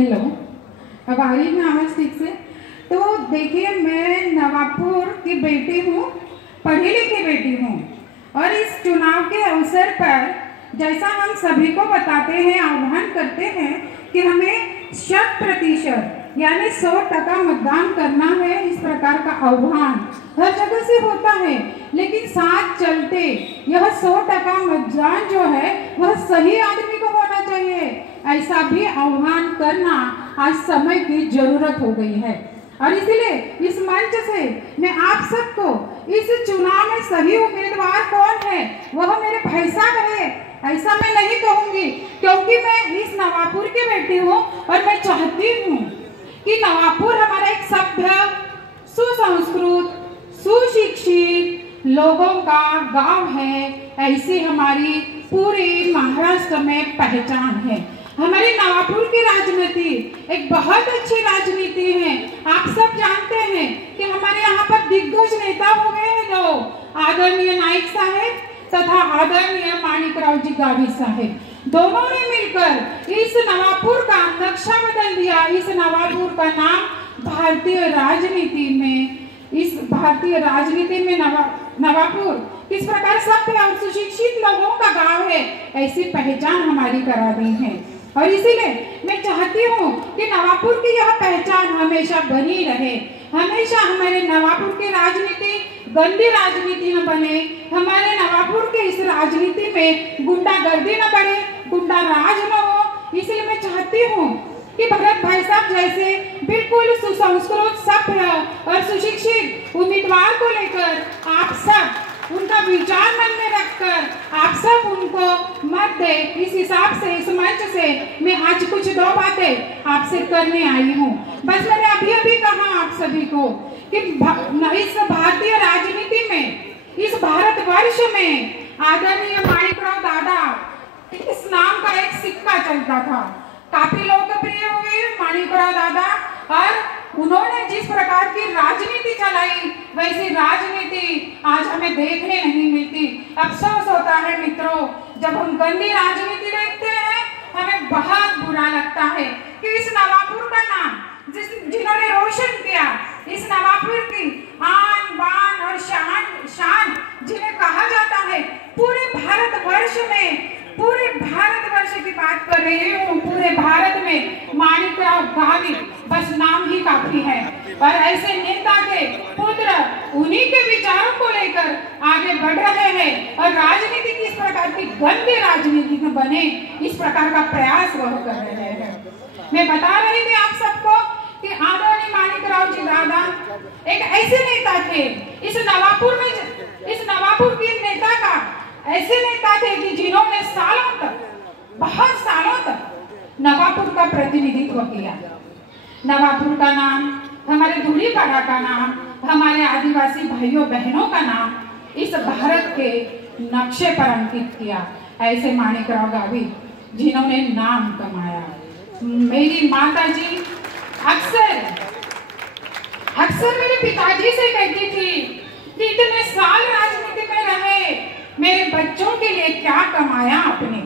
Hello, अब आ रही है आवाज़ ठीक से? तो देखिए, मैं नवाबपुर की बेटी हूँ, पढ़ी लिखी बेटी हूँ, और इस चुनाव के अवसर पर जैसा हम सभी को बताते हैं, आह्वान करते हैं कि हमें 100% यानी 100% मतदान करना है। इस प्रकार का आह्वान हर जगह से होता है, लेकिन साथ चलते यह 100% मतदान जो है वह सही आदमी को होना चाहिए, ऐसा भी आह्वान करना आज समय की जरूरत हो गई है। और इसलिए इस मंच से मैं आप सबको इस चुनाव में सही उम्मीदवार कौन है वह मेरे भाई साहब है ऐसा मैं नहीं कहूंगी, क्योंकि मैं इस नवाबपुर की बेटी हूँ और मैं चाहती हूँ कि नवाबपुर हमारा एक सभ्य, सुसंस्कृत, सुशिक्षित लोगों का गांव है। ऐसी हमारी पूरी महाराष्ट्र में पहचान है। हमारी नवाबपुर की राजनीति एक बहुत अच्छी राजनीति है। आप सब जानते हैं कि हमारे यहाँ पर दिग्गज नेता हो गए हैं दो, आदरणीय नाइक साहेब तथा आदरणीय माणिकराव जी गावी साहेब। दोनों ने मिलकर इस नवाबपुर का नक्शा बदल दिया। इस नवाबपुर का नाम भारतीय राजनीति में नवाबपुर किस प्रकार सभ्य और सुशिक्षित लोगों का गांव है, ऐसी पहचान हमारी करा दी है। और इसीलिए मैं चाहती हूँ कि नवाबपुर की यह पहचान हमेशा बनी रहे। हमेशा हमारे नवाबपुर की राजनीति गंदी राजनीति न बने, हमारे नवाबपुर के इस राजनीति में गुंडागर्दी न बढ़े, गुंडा राज न हो। इसलिए मैं चाहती हूँ कि भरत भाई साहब जैसे बिल्कुल सुसंस्कृत, सभ्य और सुशिक्षित उम्मीदवार को लेकर आप सब उनका विचार मन में रखकर आप सब उनको मत दे। इस हिसाब से इस मंच से मैं आज कुछ दो बातें आपसे करने आई हूँ। बस मैंने अभी कहा आप सभी को कि इस भारतीय राजनीति में, इस भारतवर्ष में आदरणीय माणिकराव दादा इस नाम का एक सिक्का चलता था, काफी लोकप्रिय हुए माणिकराव दादा, और उन्होंने जिस प्रकार की राजनीति चलाई वैसी राजनीति आज हमें देखने नहीं मिलती। अफसोस होता है मित्रों, जब हम गंदी राजनीति देखते हैं हमें बहुत बुरा लगता है कि इस नवाबपुर का नाम जिन्होंने रोशन किया, इस नवाबपुर की आन बान और शान जिन्हें कहा जाता है, पूरे भारतवर्ष में, पूरे भारतवर्ष की बात कर रही हूँ, पूरे भारत में माणिकराव गावी बस नाम ही काफी है। और ऐसे नेता के पुत्र उन्हीं के विचारों को लेकर आगे बढ़ रहे हैं और राजनीति की इस प्रकार की गंदी राजनीति में बने, इस प्रकार का प्रयास वह कर रहे हैं। मैं बता रही थी आप सबको कि आदरणीय माणिकराव जी दादा एक ऐसे नेता थे, इस नवाबपुर के नेता का ऐसे नेता थे कि जिन्होंने सालों तक, बहुत सालों तक नवाबपुर का प्रतिनिधित्व किया। नवाबपुर का नाम, हमारे धूलीपाड़ा का नाम, हमारे आदिवासी भाइयों बहनों का नाम इस भारत के नक्शे पर अंकित किया। ऐसे माणिकराव गावी जिन्होंने नाम कमाया। मेरी माता जी अक्सर मेरे पिताजी से कहती थी कि इतने साल राजनीति में रहे, मेरे बच्चों के लिए क्या कमाया आपने,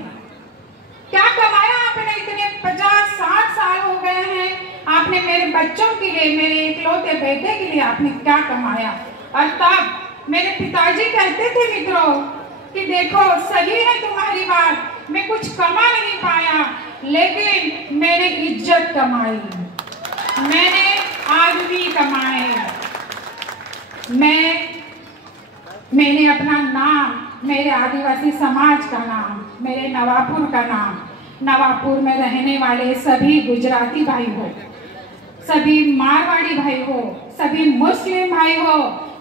क्या कमाया आपने, इतने 50-60 साल हो गए हैं, आपने मेरे बच्चों के लिए, मेरे इकलौते बेटे के लिए आपने क्या कमाया। और तब मेरे पिताजी कहते थे मित्रों कि देखो सही है तुम्हारी बात, मैं कुछ कमा नहीं पाया, लेकिन मैंने इज्जत कमाई, मैंने आदमी कमाए, मैंने अपना नाम, मेरे आदिवासी समाज का नाम, मेरे नवाबपुर का नाम, नवाबपुर में रहने वाले सभी गुजराती भाई हो, सभी मारवाड़ी भाई हो, सभी मुस्लिम भाई हो,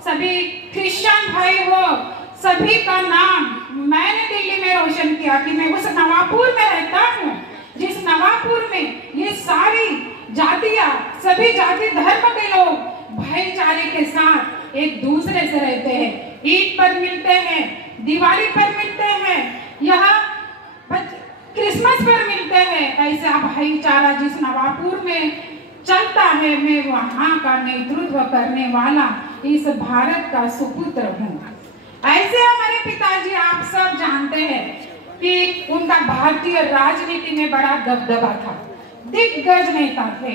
सभी क्रिश्चियन भाई हो, सभी का नाम मैंने दिल्ली में रोशन किया कि मैं उस नवाबपुर में रहता हूँ जिस नवाबपुर में ये सारी जातियां, सभी जाति धर्म के लोग भाईचारे के साथ एक दूसरे से रहते हैं, ईद पर मिलते हैं, दिवाली पर मिलते हैं, यहाँ क्रिसमस पर मिलते हैं। ऐसा भाईचारा जिस नवाबपुर में चलता है, मैं वहाँ का नेतृत्व करने वाला इस भारत का सुपुत्र हूँ। ऐसे हमारे पिताजी आप सब जानते हैं कि उनका भारतीय राजनीति में बड़ा दबदबा था। दिग्गज नेता थे।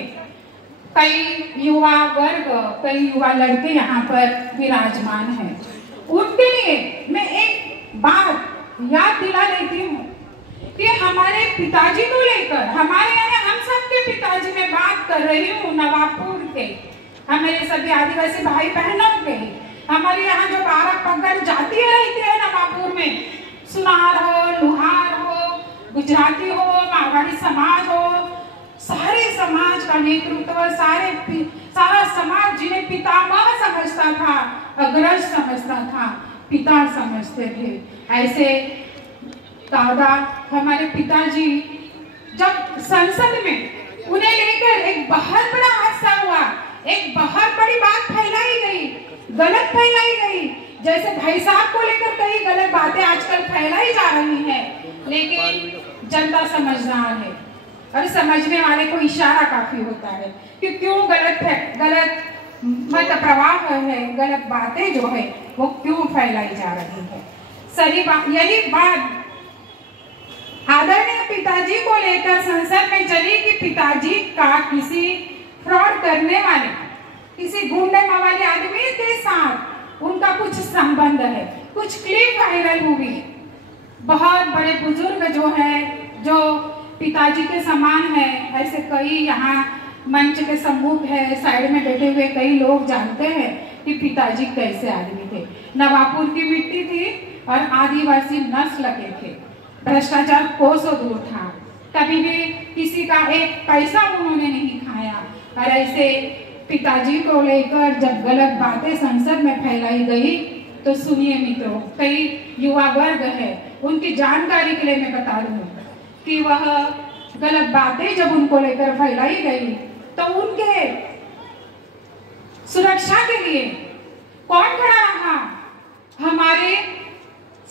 कई युवा वर्ग, कई युवा लड़के यहाँ पर विराजमान हैं। उनके लिए मैं एक बात याद दिला देती हूँ कि हमारे पिताजी को लेकर, हमारे यहाँ हम सबके पिताजी में बात कर रही हूँ नवाबपुर के, हमारे सभी आदिवासी भाई बहनों के। हमारे यहाँ जो 12 पगड़ जातियाँ रहती है नवाबपुर में, सुनार हो, लुहार हो, गुजराती हो, मारवाड़ी समाज हो, सारे समाज का नेतृत्व, सारा समाज जिन्हें पितामह समझता था, अग्रज समझता था, पिता समझते थे, ऐसे दादा हमारे पिताजी जब संसद में उन्हें लेकर एक बहुत बड़ा हादसा हुआ, एक बहुत बड़ी बात फैलाई गई, गलत फैलाई गई। जैसे भाई साहब को लेकर कई गलत बातें आजकल फैलाई जा रही हैं, लेकिन जनता समझदार है और समझने वाले को इशारा काफी होता है कि क्यों गलत मत प्रवाह है, गलत बातें जो है वो क्यों फैलाई जा रही है। सही बात, यही बात आदरणीय पिताजी को लेकर संसद में चली कि पिताजी का किसी फ्रॉड करने वाले, किसी गुंडे वाले आदमी के साथ उनका कुछ संबंध है। कुछ क्लिप वायरल हुई, बहुत बड़े बुजुर्ग जो है, जो पिताजी के समान है, ऐसे कई यहाँ मंच के सम्मुख है, साइड में बैठे हुए कई लोग जानते हैं कि पिताजी कैसे आदमी थे। नवाबपुर की मिट्टी थी और आदिवासी नस्ल के थे, भ्रष्टाचार कोसों दूर था, कभी भी किसी का एक पैसा उन्होंने नहीं खाया। और ऐसे पिताजी को लेकर जब गलत बातें संसद में फैलाई गई तो सुनिए मित्रों, कई युवा वर्ग है, उनकी जानकारी के लिए मैं बता दूं कि वह गलत बातें जब उनको लेकर फैलाई गई तो उनके सुरक्षा के लिए कौन खड़ा रहा? हमारे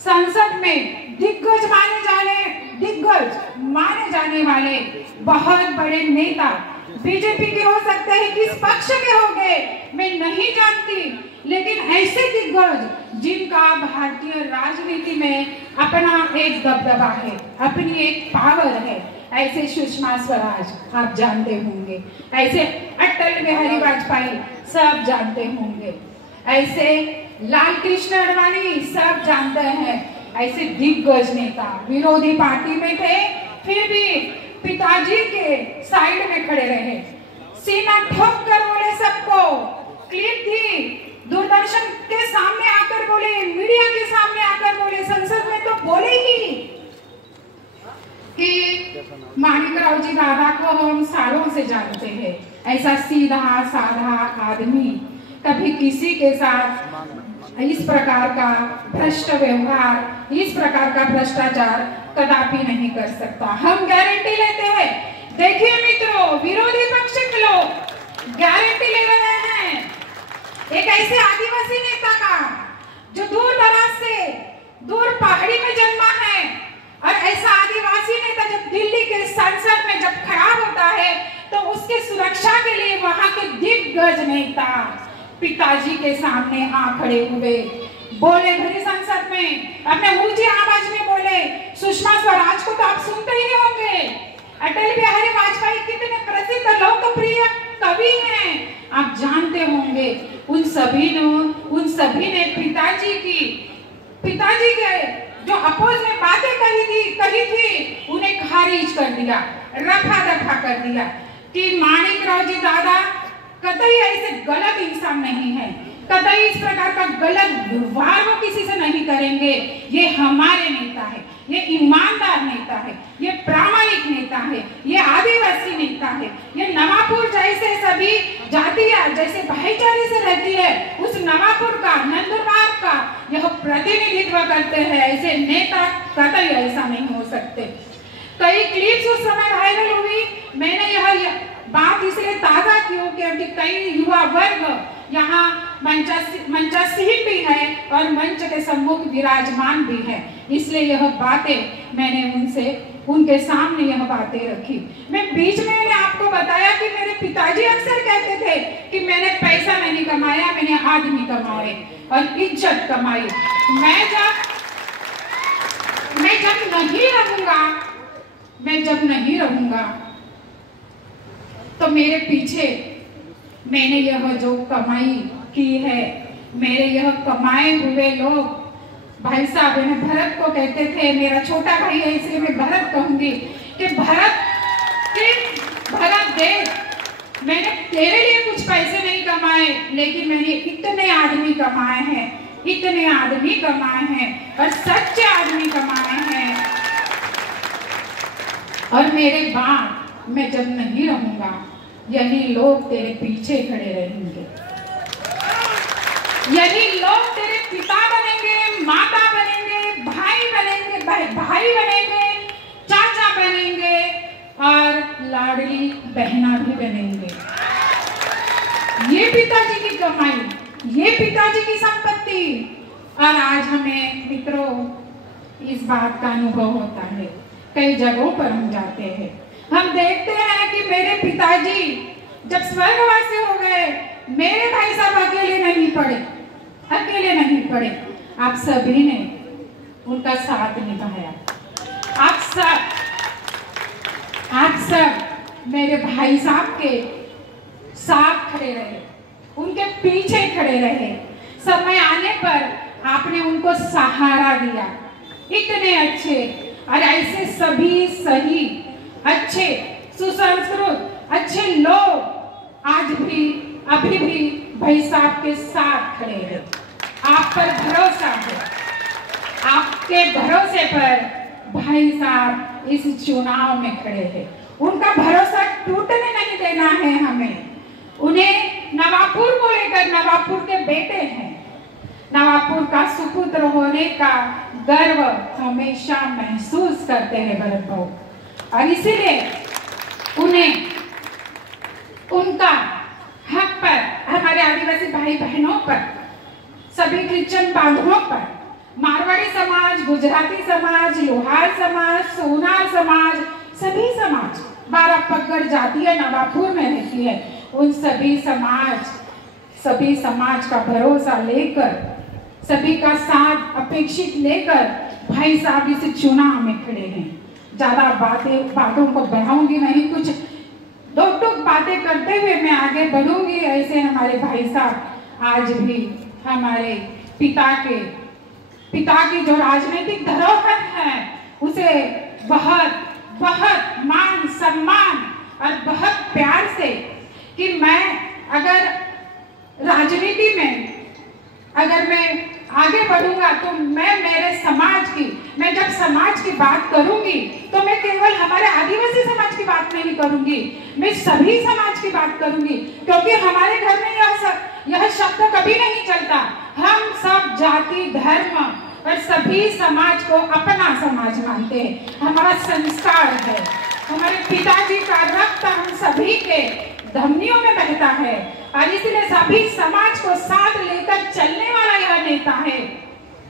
संसद में दिग्गज माने जाने वाले बहुत बड़े नेता, बीजेपी के हो सकते हैं, किस पक्ष के होंगे मैं नहीं जानती, लेकिन ऐसे दिग्गज जिनका भारतीय राजनीति में अपना एक दबदबा है, अपनी एक पावर है, ऐसे सुषमा स्वराज आप जानते होंगे, ऐसे अटल बिहारी वाजपेयी सब जानते होंगे, ऐसे लाल कृष्ण आडवाणी सब जानते हैं। ऐसे दिग्गज नेता विरोधी पार्टी में थे, फिर भी पिताजी के साइड में खड़े रहे, सीना ठोक कर बोले सबको। क्लिप थी, दूरदर्शन के सामने आकर बोले, मीडिया के सामने आकर बोले, संसद में तो बोले ही कि माणिकराव जी दादा को हम सालों से जानते हैं, ऐसा सीधा साधा आदमी कभी किसी के साथ इस प्रकार का भ्रष्ट व्यवहार, इस प्रकार का भ्रष्टाचार कदापि नहीं कर सकता। हम गारंटी लेते हैं, देखिए मित्रों, विरोधी पक्ष के लोग गारंटी ले रहे हैं एक ऐसे आदिवासी नेता का जो दूर दराज से, दूर पहाड़ी में जन्मा है, और ऐसा आदिवासी नेता जब दिल्ली के संसद में जब खड़ा होता है तो उसके सुरक्षा के लिए वहां के दिग्गज नेता पिताजी के सामने आ खड़े हुए, बोले भरी संसद में, अपने ऊंची आवाज में बोले। सुषमा स्वराज को तो आप सुनते ही होंगे, अटल बिहारी वाजपेयी कितने प्रसिद्ध लोकप्रिय कवि हैं, आप जानते होंगे। उन सभी ने पिताजी के जो अपोज में बातें कही थी उन्हें खारिज कर दिया, रफा दफा कर दिया कि माणिकराव जी दादा कतई ऐसे गलत इंसान नहीं है, कतई इस प्रकार का गलत व्यवहार वो किसी से नहीं करेंगे। ये हमारे नेता है, ये ईमानदार नेता है, ये प्रामाणिक नेता है, ये आदिवासी नेता है, ये नवाबपुर जैसे सभी जातियां जैसे भाईचारे से रहती है उस नवाबपुर का, नंदुरबार का यह प्रतिनिधित्व करते हैं। ऐसे नेता कतई ऐसा नहीं हो सकते। कई क्लिप्स उस समय वायरल हुई, मैंने यह बात इसलिए ताजा की क्योंकि कई युवा वर्ग यहाँ मंचासीन भी है और मंच के सम्मुख विराजमान भी है, इसलिए यह बातें मैंने उनके सामने यह बातें रखी। मैं बीच में मैंने आपको बताया कि मेरे पिताजी अक्सर कहते थे कि मैंने पैसा नहीं कमाया, मैंने आदमी कमाए और इज्जत कमाई। मैं जब नहीं रहूंगा तो मेरे पीछे मैंने यह जो कमाई की है, मेरे यह कमाए हुए लोग, भाई साहब इन्हें भरत को कहते थे, मेरा छोटा भाई है इसलिए मैं भरत कहूंगी कि भरत देख, मैंने तेरे लिए कुछ पैसे नहीं कमाए, लेकिन मैंने इतने आदमी कमाए हैं, इतने आदमी कमाए हैं और सच्चे आदमी कमाए हैं। और मेरे बाद मैं जब नहीं रहूंगा, यही लोग तेरे पीछे खड़े रहेंगे, यही लोग तेरे पिता बनेंगे, माता बनेंगे, भाई बनेंगे, भाई बनेंगे, चाचा बनेंगे और लाडली बहना भी बनेंगे। ये पिताजी की कमाई, ये पिताजी की संपत्ति। और आज हमें मित्रों इस बात का अनुभव होता है, कई जगहों पर हम जाते हैं, हम देखते हैं कि मेरे पिताजी जब स्वर्गवासी हो गए, मेरे भाई साहब अकेले नहीं पड़े, अकेले नहीं पड़े, आप सभी ने उनका साथ निभाया। आप सब मेरे भाई साहब के साथ खड़े रहे, उनके पीछे खड़े रहे। समय आने पर आपने उनको सहारा दिया। इतने अच्छे और ऐसे सभी सही अच्छे सुसंस्कृत अच्छे लोग आज भी अभी भी भाई साहब के साथ खड़े हैं। आप पर भरोसा है, आपके भरोसे पर भाई साहब इस चुनाव में खड़े हैं। उनका भरोसा टूटने नहीं देना है हमें। उन्हें नवापुर को लेकर, नवापुर के बेटे हैं, नवापुर का सुपुत्र होने का गर्व हमेशा महसूस करते हैं भरत भाऊ। और इसीलिए उन्हें उनका हक पर, हमारे आदिवासी भाई बहनों पर, सभी क्रिश्चियन बांधवों पर, मारवाड़ी समाज, गुजराती समाज, लोहार समाज, सोनार समाज, सभी समाज 12 पगड़ जातियां नवापुर में रहती है, उन सभी समाज का भरोसा लेकर, सभी का साथ अपेक्षित लेकर भाई साहब इस चुनाव में खड़े हैं। ज्यादा बातों को बढ़ाऊंगी नहीं, कुछ दो टूक बातें करते हुए मैं आगे बढ़ूंगी। ऐसे हमारे भाई साहब आज भी हमारे पिता की जो राजनीतिक धरोहर है उसे बहुत बहुत मान सम्मान और बहुत प्यार से, कि मैं अगर राजनीति में अगर मैं आगे बढ़ूंगा तो मैं मेरे समाज की, मैं जब समाज की बात करूंगी तो मैं केवल हमारे आदिवासी समाज की बात नहीं करूंगी, मैं सभी समाज की बात करूंगी, क्योंकि हमारे घर में यह शब्द कभी नहीं चलता। हम सब जाति धर्म और सभी समाज को अपना समाज मानते हैं। हमारा संस्कार है, हमारे पिताजी का रक्त हम सभी के धमनियों में बहता है और इसलिए सभी समाज को साथ लेकर चलने वाला यह नेता है।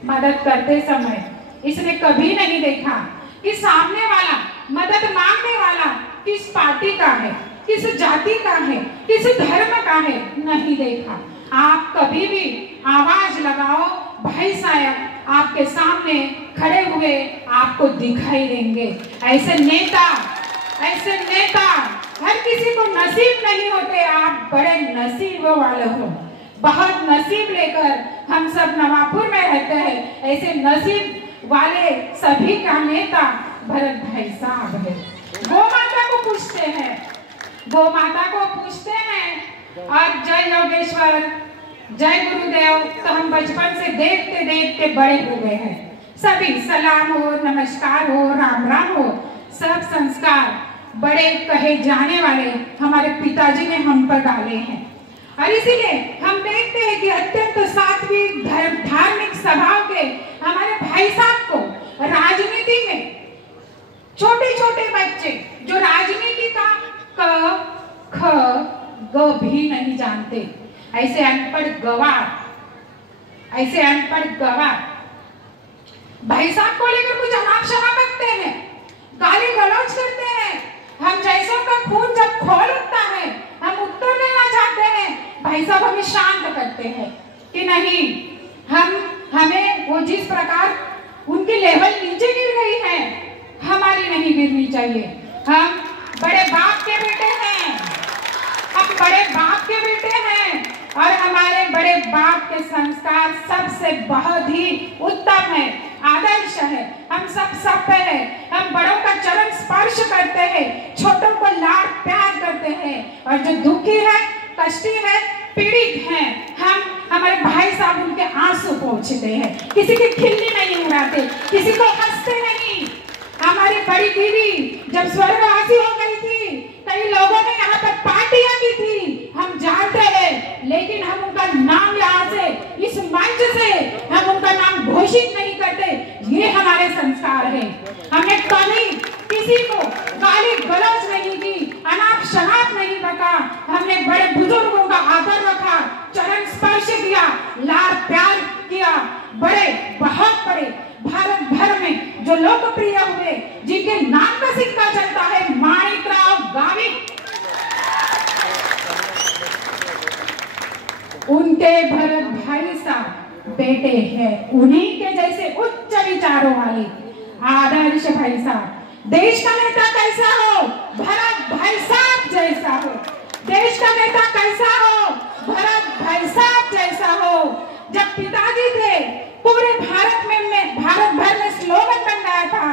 मदद करते समय इसने कभी नहीं देखा कि सामने वाला, मदद मांगने वाला किस पार्टी का है, किस जाति का है, किस धर्म का है, नहीं देखा। आप कभी भी आवाज लगाओ, भाई साहब आपके सामने खड़े हुए आपको दिखाई देंगे। ऐसे नेता हर किसी को नसीब नहीं होते। आप बड़े नसीब वाले हो, बहुत नसीब लेकर हम सब नवापुर में रहते हैं। ऐसे नसीब वाले सभी का नेता भरत भाई साहब है। गौ माता को पूछते हैं और जय योगेश्वर, जय गुरुदेव तो हम बचपन से देखते देखते बड़े हो गए हैं। सभी सलाम हो, नमस्कार हो, राम राम हो, सब संस्कार बड़े कहे जाने वाले हमारे पिताजी ने हम पर डाले हैं। और इसीलिए हम देखते हैं कि अत्यंत सात्विक धार्मिक स्वभाव के हमारे भाई साहब को राजनीति में छोटे छोटे बच्चे जो राजनीति का क ख ग भी नहीं जानते, ऐसे अनपढ़ गवार भाई साहब को लेकर कुछ अनाप शनाप बकते हैं, गाली गलौज करते हैं। हम जैसों का खून जब खोल उठता है हम उत्तर देना चाहते हैं, भाई साहब हमें शांत करते हैं कि नहीं, हमें वो जिस प्रकार उनकी लेवल नीचे गिर गई है हमारी नहीं गिरनी चाहिए। हम बड़े बाप के बेटे हैं, बाप के संस्कार सबसे बहुत ही उत्तम है, आदर्श है। हम सब सभ्य है, हम बड़ों का चरण स्पर्श करते हैं, छोटों को लाड प्यार करते हैं, और जो दुखी है, कष्टी है, पीड़ित है, हम हमारे भाई साहब उनके आंसू पोंछते हैं, किसी की खिल्ली नहीं उड़ाते, किसी को हंसते नहीं। हमारी बड़ी दीदी जब स्वर्गवासी हो गई थी, कई लोगों ने यहाँ पर पार्टियां की थी, हम जानते हैं, लेकिन हम उनका नाम यहाँ से, इस मंच से हम उनका नाम घोषित नहीं करते। ये हमारे संस्कार है। हमने कभी किसी को गाली गलौज नहीं की, अनाप शनाप नहीं रखा, हमने बड़े बुजुर्गों का आदर रखा, चरण स्पर्श किया, लाड प्यार किया। बड़े, बहुत बड़े भारत भर में जो लोकप्रिय हुए, जिनके नाम का सिक्का चलता है, माणिकराव गावित, उनके भरत भाई साहब बेटे हैं, उन्हीं के जैसे उच्च विचारों वाले आदर्श भाई साहब। देश का नेता कैसा हो? भरत भाई साहब जैसा हो। देश का नेता कैसा हो? भरत भाई साहब जैसा हो। जब पिताजी थे, पूरे भारत भर में स्लोगन बन गया था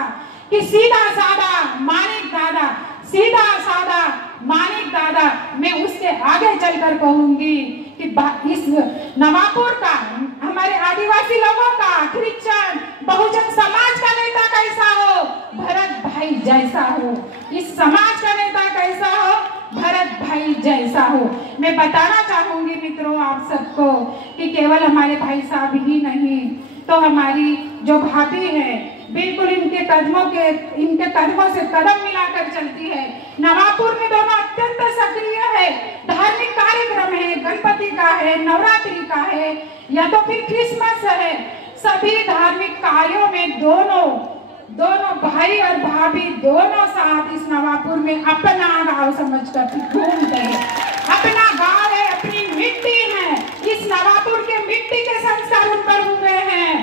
कि सीधा साधा मानिक दादा, सीधा साधा मानिक दादा। मैं उसके आगे चलकर कहूंगी कि इस नवापुर का, हमारे आदिवासी लोगों का, क्रिश्चियन बहुजन समाज का नेता कैसा हो? भरत भाई जैसा हो। इस समाज का नेता कैसा हो? भरत भाई जैसा हो। मैं बताना चाहूंगी मित्रों आप सबको कि केवल हमारे भाई साहब ही नहीं, तो हमारी जो भाभी है, बिल्कुल इनके कदमों से कदम मिलाकर चलती है। नवापुर में दोनों अत्यंत सक्रिय है। धार्मिक कार्यक्रम है, गणपति का है, नवरात्रि का है, या तो फिर क्रिसमस है, सभी धार्मिक कार्यों में दोनों भाई और भाभी दोनों साथ इस नवापुर में अपना गांव समझकर घूमते हैं। अपना गांव है, अपनी मिट्टी है, इस नवापुर के मिट्टी के संस्कार उन पर हुए हैं।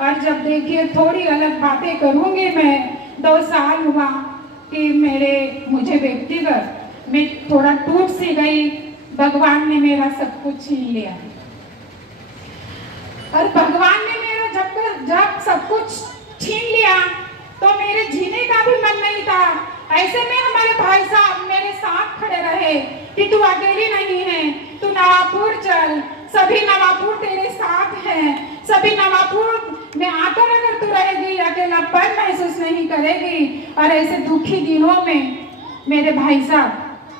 और जब देखिए, थोड़ी अलग बातें करूंगी मैं, 2 साल हुआ कि मुझे व्यक्तिगत मैं थोड़ा टूट सी गई। भगवान ने मेरा सब कुछ छीन लिया, और भगवान ने मेरा जब सब कुछ छीन लिया तो मेरे जीने का भी मन नहीं था। ऐसे में हमारे भाई साहब मेरे साथ खड़े रहे कि तू अकेली नहीं है, तू नवापुर चल, सभी नवापुर तेरे साथ हैं, सभी नवापुर में आकर अगर तू रहेगी, अकेलापन महसूस नहीं करेगी। और ऐसे दुखी दिनों में मेरे भाई साहब,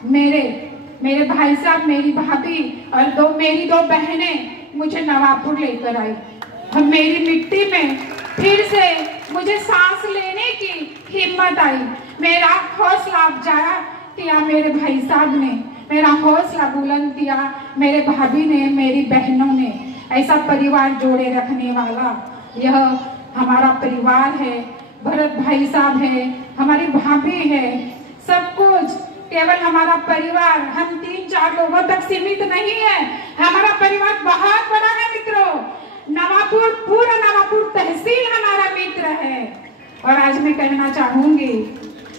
मेरे भाई साहब, मेरी भाभी और मेरी 2 बहनें मुझे नवापुर लेकर आई। अब मेरी मिट्टी में फिर से मुझे सांस लेने की हिम्मत आई। मेरा हौसला अफजाया किया मेरे भाई साहब ने, मेरा हौसला बुलंद किया मेरे भाभी ने, मेरी बहनों ने। ऐसा परिवार जोड़े रखने वाला यह हमारा परिवार है। भरत भाई साहब है, हमारी भाभी है, सब कुछ केवल हमारा परिवार, हम 3-4 लोगों तक सीमित नहीं है। हमारा परिवार बहुत बड़ा है मित्रों। नवापुर, पूरा नवापुर तहसील हमारा मित्र है। और आज मैं कहना चाहूंगी,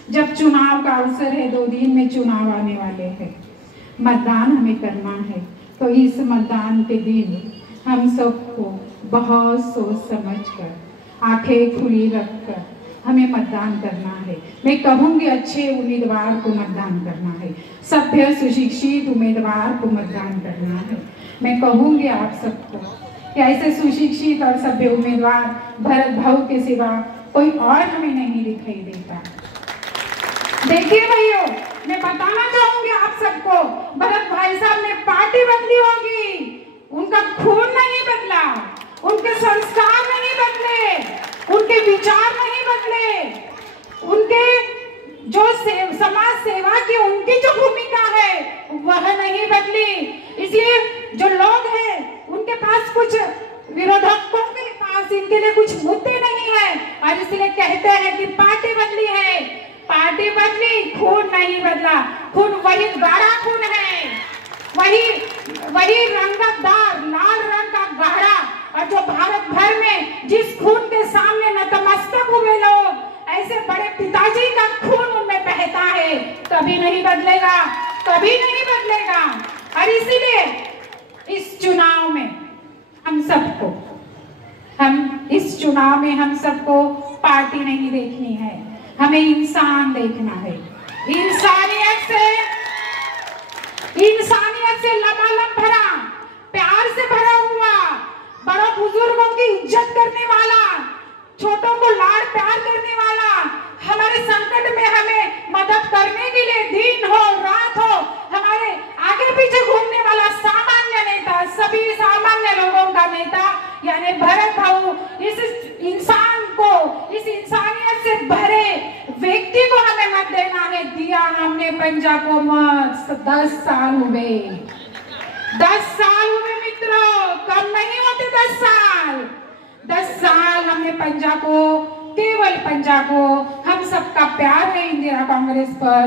जब चुनाव का अवसर है, 2 दिन में चुनाव आने वाले हैं, मतदान हमें करना है, तो इस मतदान के दिन हम सबको बहुत सोच समझ कर, आंखें खुली रखकर हमें मतदान करना है। मैं कहूंगी अच्छे उम्मीदवार को मतदान करना है, सभ्य सुशिक्षित उम्मीदवार को मतदान करना है। मैं कहूंगी आप सबको कि ऐसे सुशिक्षित और सभ्य उम्मीदवार भरत भाऊ के सिवा कोई और हमें नहीं दिखाई देता। देखिए भाइयों, मैं बताना चाहूंगी आप सबको, भरत भाई साहब ने पार्टी बदली होगी, उनका खून नहीं बदला, उनके संस्कार नहीं बदले, उनके विचार नहीं बदले, उनके जो समाज सेवा की उनकी जो भूमिका है वह नहीं बदली। इसलिए जो लोग हैं उनके पास कुछ, विरोधकों के पास इनके लिए कुछ मुद्दे नहीं है, और इसलिए कहते हैं कि पार्टी बदली है। पार्टी बदली, खून नहीं बदला। खून वही गाढ़ा खून है, वही रंगतदार लाल रंग का गाढ़ा, और जो भारत भर में जिस खून के सामने नतमस्तक हुए लोग, ऐसे बड़े पिताजी का खून उनमें बहता है, कभी नहीं बदलेगा, कभी नहीं बदलेगा। और इसीलिए इस चुनाव में हम सबको, हम इस चुनाव में हम सबको पार्टी नहीं देखनी है, हमें इंसान देखना है। इंसानियत से लबालब भरा, प्यार से भरा हुआ, बड़ों बुजुर्गों की इज्जत करने वाला, छोटों को लाड़ प्यार करने वाला, हमारे संकट में हमें मदद करने के लिए दिन हो रात हो हमारे आगे पीछे घूमने वाला सामान्य नेता, सभी सामान्य लोगों का नेता यानी भरत भाऊ, इस इंसान को, इस इंसानियत से भरे व्यक्ति को हमें मत देना है। दिया हमने पंजा को मत। 10 साल हुए, 10 साल हुए मित्रों, कम नहीं होते 10 साल। 10 साल हमने पंजा को, केवल पंजा को, हम सबका प्यार है इंदिरा कांग्रेस पर।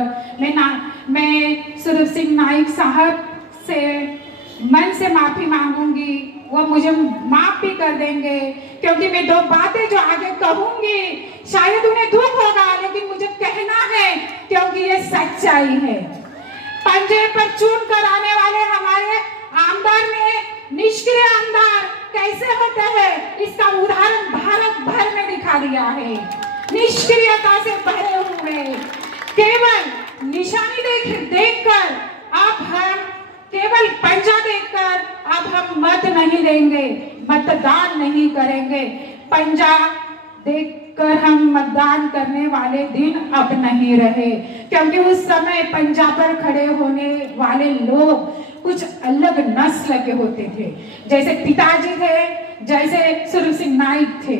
मैं सुरभ सिंह नाइक साहब से मन से माफी मांगूंगी, वो मुझे माफ भी कर देंगे, क्योंकि मैं 2 बातें जो आगे कहूंगी शायद उन्हें दुख होगा, लेकिन मुझे कहना है क्योंकि ये सच्चाई है। पंजे पर चून कर आने वाले हमारे आमदार में निष्क्रिय आमदार कैसे होते हैं, इसका उदाहरण भारत भर में दिखा दिया है। निष्क्रियता से भरे हुए, केवल निशानी देखकर अब हम, केवल पंजा देखकर अब हम मत नहीं देंगे, मतदान नहीं करेंगे। पंजा देखकर हम मतदान करने वाले दिन अब नहीं रहे, क्योंकि उस समय पंजा पर खड़े होने वाले लोग कुछ अलग नस्ल के होते थे, जैसे पिताजी थे, जैसे सुरभ सिंह नाइक थे।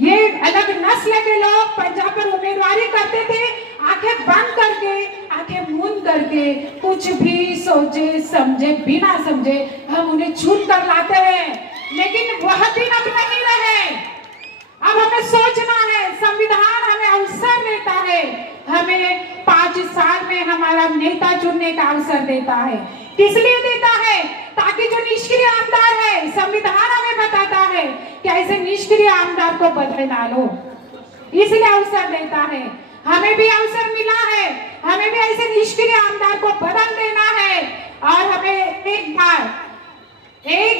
ये अलग नस्ल के लोग पंजा पर उम्मीदवारी करते थे, आंखें बंद करके, आंखें मूंद करके, कुछ भी सोचे समझे बिना समझे हम उन्हें चुन कर लाते हैं। लेकिन वह दिन अब नहीं रहे। अब हमें सोचना है, संविधान हमें अवसर देता है, हमें 5 साल में हमारा नेता चुनने का अवसर देता है। किस लिए देता है? ताकि जो निष्क्रिय आमदार है, संविधान हमें बताता है कि ऐसे निष्क्रिय आमदार को बदल डालो, इसलिए अवसर देता है। हमें भी अवसर मिला है, हमें भी ऐसे निष्क्रिय आमदार को बदल देना है, और हमें एक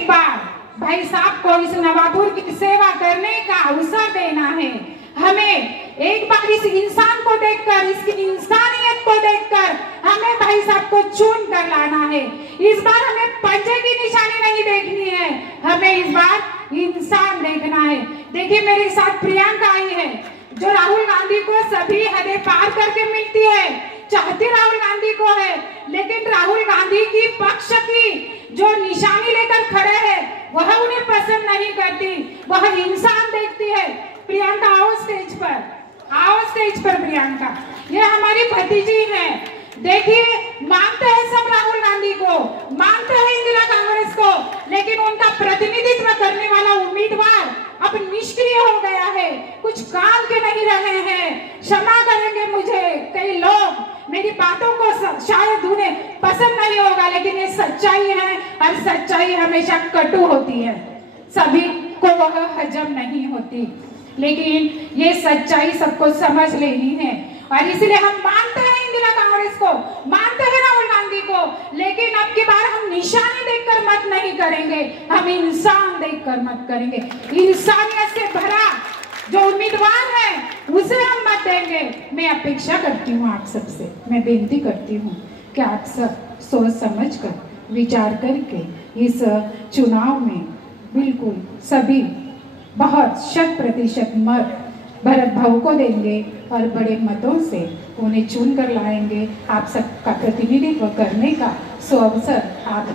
बार भाई साहब को इस नवापुर की सेवा करने का अवसर देना है। हमें एक बार इस इंसान को देखकर, इसकी इंसानियत को देखकर हमें भाई साहब को चुन कर लाना है। इस बार हमें पंजे की निशानी नहीं देखनी है, हमें इस बार इंसान देखना है। देखिए मेरे साथ प्रियंका आई है, जो राहुल गांधी को सभी हदें पार करके मिलती है, चाहती राहुल गांधी को है, लेकिन राहुल गांधी की पक्ष की जो निशानी लेकर खड़े हैं वह उन्हें पसंद नहीं करती, वह इंसान देखती है। प्रियंका आओ स्टेज पर, आओ स्टेज पर प्रियंका। ये हमारी भतीजी है। देखिए मानते हैं सब राहुल गांधी को, मानते हैं इंदिरा कांग्रेस को, लेकिन उनका प्रतिनिधित्व करने वाला उम्मीदवार अब निष्क्रिय हो गया है, कुछ काम के नहीं रहे हैं। क्षमा करेंगे मुझे, कई लोग मेरी बातों को शायद उन्हें पसंद नहीं होगा, लेकिन ये सच्चाई है, और सच्चाई हमेशा कटु होती है, सभी को वह हजम नहीं होती, लेकिन ये सच्चाई सबको समझ लेनी है। और इसलिए हम मानते हैं इंदिरा कांग्रेस को, मानते हैं राहुल गांधी को, लेकिन अब की बार हम निशानी देखकर मत नहीं करेंगे, हम इंसान देखकर मत करेंगे। इंसानियत से भरा जो उम्मीदवार है उसे हम मत देंगे। मैं अपेक्षा करती हूँ आप सबसे, मैं बेनती करती हूँ कि आप सब सोच समझ कर, विचार करके इस चुनाव में बिल्कुल सभी बहुत 100% मत भरत भाऊ को देंगे और बड़े मतों से उन्हें चुन कर लाएंगे। आप सबका प्रतिनिधित्व करने का अवसर आप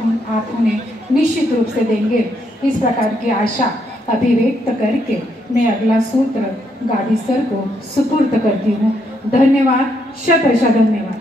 उन्हें निश्चित रूप से देंगे। इस प्रकार की आशा अभिव्यक्त करके मैं अगला सूत्र गादी सर को सुपुर्द करती हूँ। धन्यवाद, शत धन्यवाद।